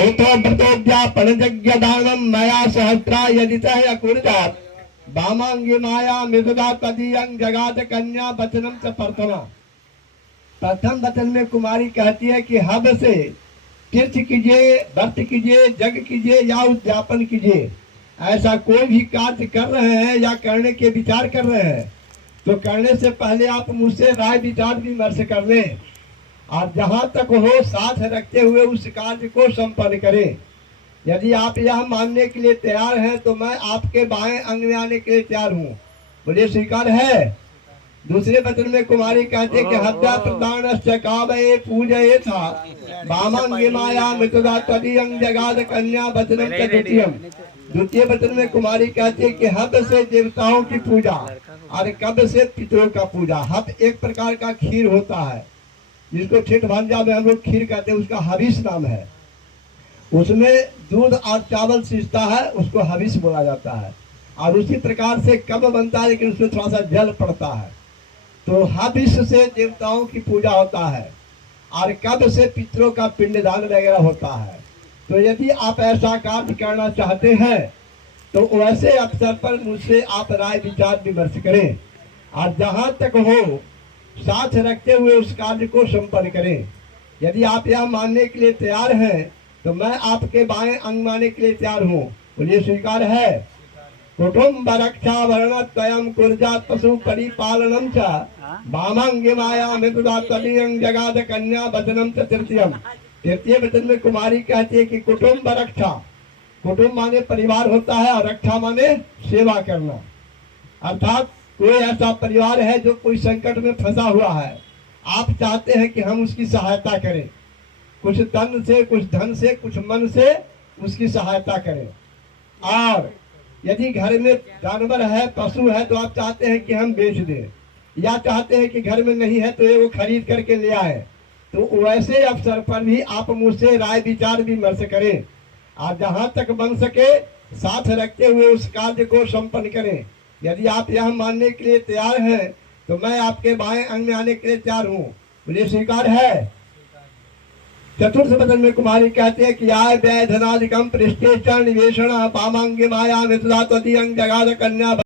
भूतो व्रतोद्यापन यज्ञ दानम मया सहस्रा यदितः अकुर्यात् वामांगी माया मृदुदा तदीयं जगात कन्या वचनम च प्रथमा। प्रथम वचन में कुमारी कहती है कि हद से तीर्थ कीजिए, व्रत कीजिए, यज्ञ कीजिए या उद्यापन कीजिए। ऐसा कोई भी कार्य कर रहे हैं या करने के विचार कर रहे हैं तो करने से पहले आप मुझसे राय विचार विमर्श कर लें और जहां तक हो साथ रखते हुए उस कार्य को संपन्न करें। यदि आप यह मानने के लिए तैयार हैं तो मैं आपके बाएं अंग में आने के लिए तैयार हूँ। मुझे स्वीकार है। दूसरे वचन में कुमारी कहते कि हत्या प्रदान कावये पूजये था वामांगे माया मृतदा तदीयं जगाद कन्या वचनम च द्वितीयम। द्वितीय वचन में कुमारी कहती है कि हद से देवताओं की पूजा और कब से पितरों का पूजा। हद एक प्रकार का खीर होता है जिसको ठेठ भांजा में हम लोग खीर कहते हैं, उसका हविष नाम है। उसमें दूध और चावल सींचता है, उसको हविष बोला जाता है। और उसी प्रकार से कब बनता है लेकिन उसमें थोड़ा सा जल पड़ता है। तो हविष से देवताओं की पूजा होता है और कब से पितरों का पिंडदान वगैरह होता है। तो यदि आप ऐसा कार्य करना चाहते हैं तो वैसे अवसर पर मुझसे आप राय विचार विमर्श करें और जहां तक हो साथ रखते हुए उस कार्य को संपन्न करें। यदि आप यह मानने के लिए तैयार हैं तो मैं आपके बाएं अंग मानने के लिए तैयार हूँ। मुझे स्वीकार है। कुटुम्ब रक्षा वर्ण तयम कुर्जा पशु परिपालनम च वामांगे माया मृतदा तदीयं जगाद कन्या वचनम च तृतीयम। तृतीय वचन में कुमारी कहती है कि कुटुम्ब रक्षा, कुटुम्ब माने परिवार होता है और रक्षा माने सेवा करना। अर्थात कोई ऐसा परिवार है जो कोई संकट में फंसा हुआ है, आप चाहते हैं कि हम उसकी सहायता करें, कुछ तन से, कुछ धन से, कुछ मन से उसकी सहायता करें। और यदि घर में जानवर है, पशु है तो आप चाहते हैं कि हम बेच दें या चाहते हैं कि घर में नहीं है तो ये वो खरीद करके ले आए। तो वैसे अवसर पर भी आप मुझसे राय विचार विमर्श करें और जहां तक बन सके साथ रखते हुए उस कार्य को संपन्न करें। यदि आप यह मानने के लिए तैयार हैं तो मैं आपके बाएं अंग में आने के लिए तैयार हूँ। मुझे स्वीकार है। चतुर्थ वचन में कुमारी कहते हैं कि आय व्यय धनादिकम पृष्ठे चरण निवेशण वामांगे माया मृतदा तदीयं जगाद कन्या